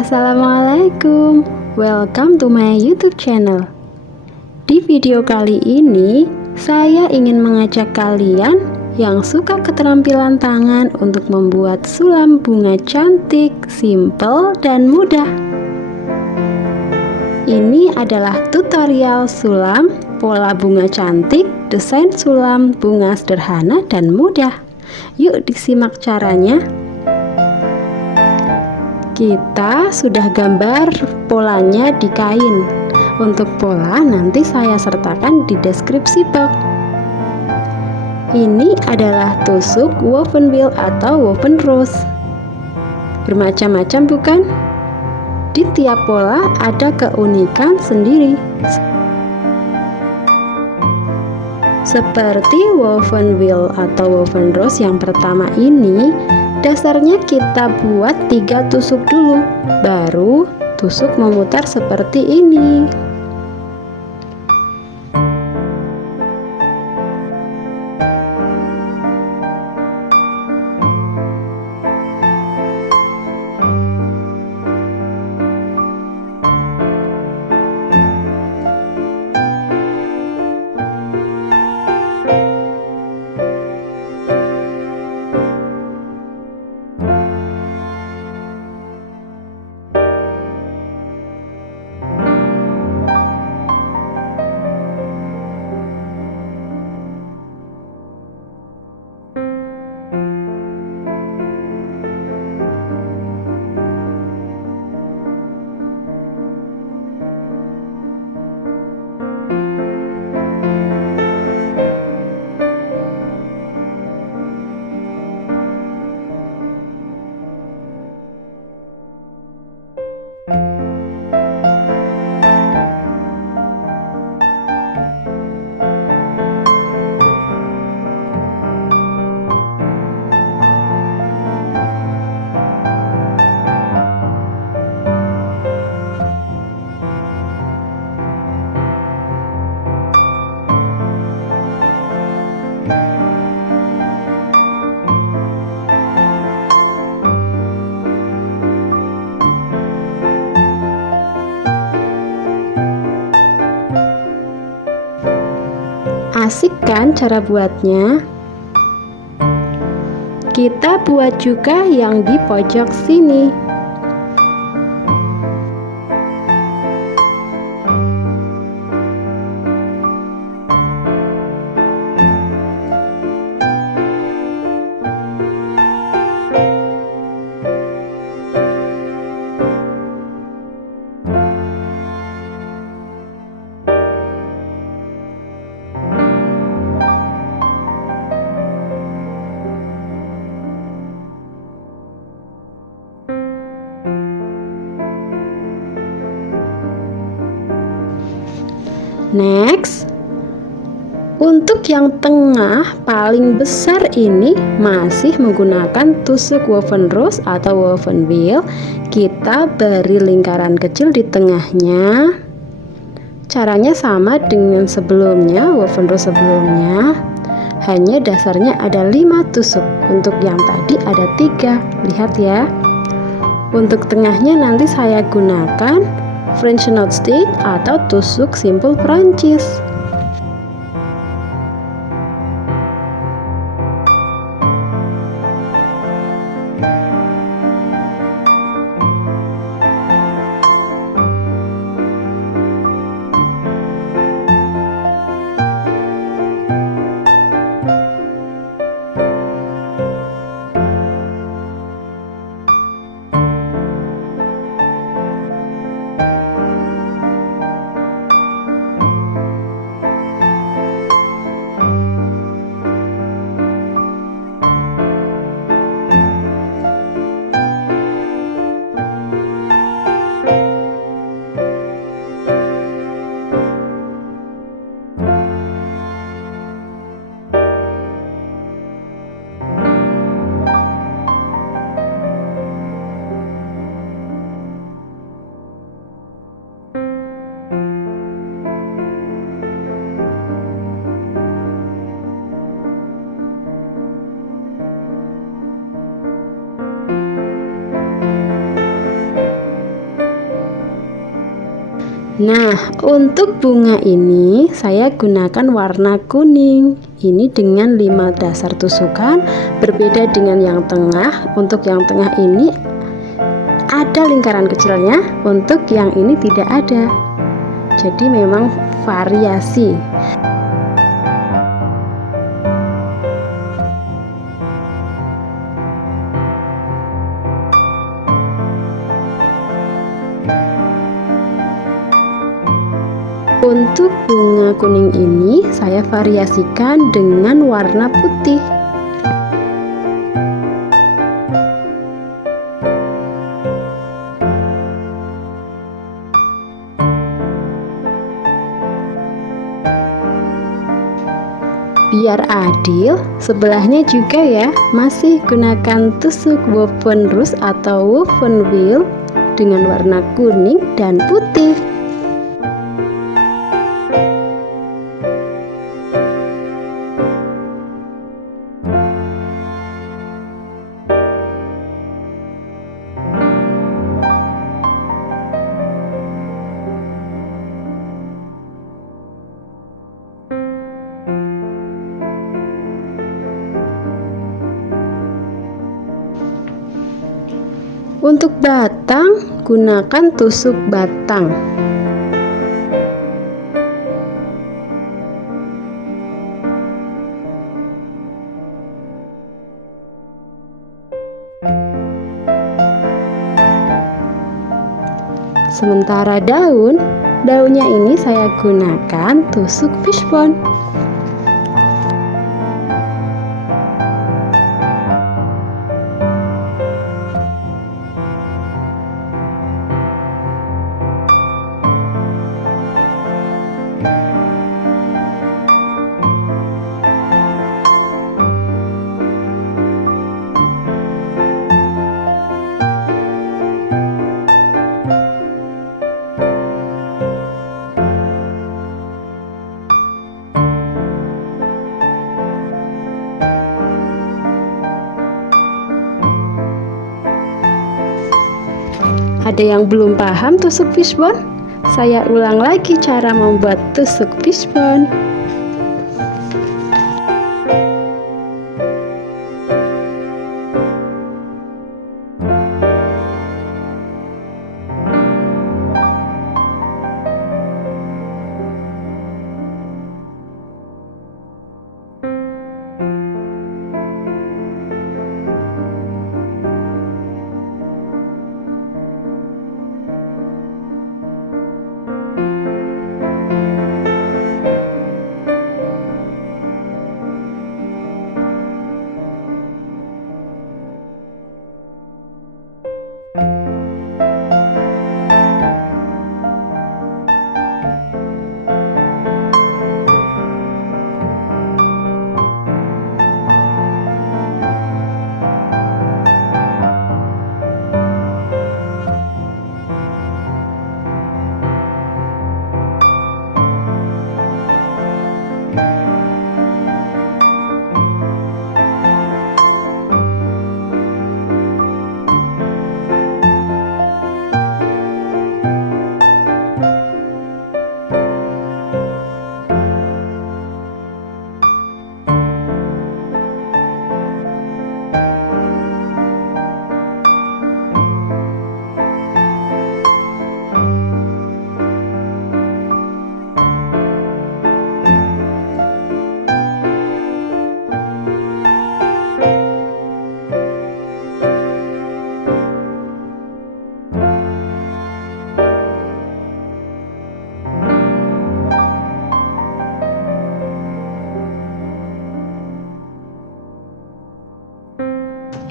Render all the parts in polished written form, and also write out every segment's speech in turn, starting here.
Assalamualaikum, welcome to my YouTube channel. Di video kali ini, saya ingin mengajak kalian yang suka keterampilan tangan untuk membuat sulam bunga cantik, simple, dan mudah. Ini adalah tutorial sulam pola bunga cantik, desain sulam bunga sederhana dan mudah. Yuk disimak caranya. Kita sudah gambar polanya di kain. Untuk pola nanti saya sertakan di deskripsi box. Ini adalah tusuk woven wheel atau woven rose. Bermacam-macam bukan? Di tiap pola ada keunikan sendiri. Seperti woven wheel atau woven rose yang pertama ini, dasarnya kita buat 3 tusuk dulu, baru tusuk memutar seperti ini. Asik kan cara buatnya? Kita buat juga yang di pojok sini. Next, untuk yang tengah paling besar ini masih menggunakan tusuk woven rose atau woven wheel. Kita beri lingkaran kecil di tengahnya. Caranya sama dengan sebelumnya, woven rose sebelumnya. Hanya dasarnya ada 5 tusuk. Untuk yang tadi ada 3. Lihat ya. Untuk tengahnya nanti saya gunakan French knot stitch atau tusuk simpul Prancis. Nah, untuk bunga ini saya gunakan warna kuning. Ini dengan 5 dasar tusukan, berbeda dengan yang tengah. Untuk yang tengah ini ada lingkaran kecilnya, untuk yang ini tidak ada. Jadi memang variasi. Untuk bunga kuning ini saya variasikan dengan warna putih. Biar adil, sebelahnya juga ya, masih gunakan tusuk woven rose atau woven wheel dengan warna kuning dan putih. Untuk batang, gunakan tusuk batang. Sementara daunnya ini saya gunakan tusuk fishbone. Ada yang belum paham tusuk fishbone? Saya ulang lagi cara membuat tusuk fishbone.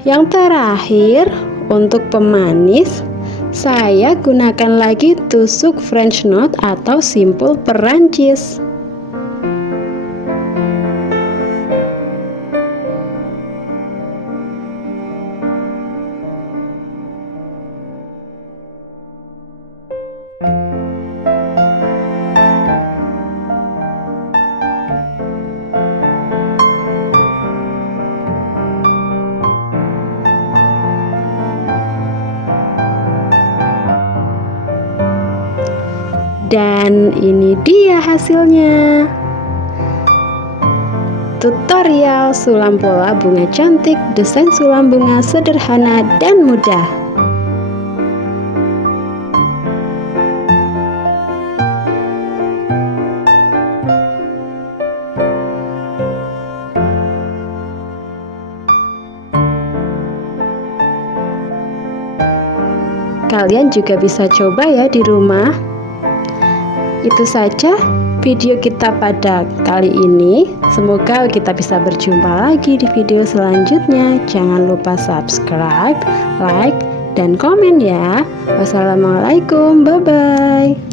Yang terakhir, untuk pemanis, saya gunakan lagi tusuk French knot atau simpul Perancis. Dan ini dia hasilnya. Tutorial sulam pola bunga cantik, desain sulam bunga sederhana dan mudah. Kalian juga bisa coba ya di rumah. Itu saja video kita pada kali ini. Semoga kita bisa berjumpa lagi di video selanjutnya. Jangan lupa subscribe, like, dan komen ya. Wassalamualaikum, bye-bye.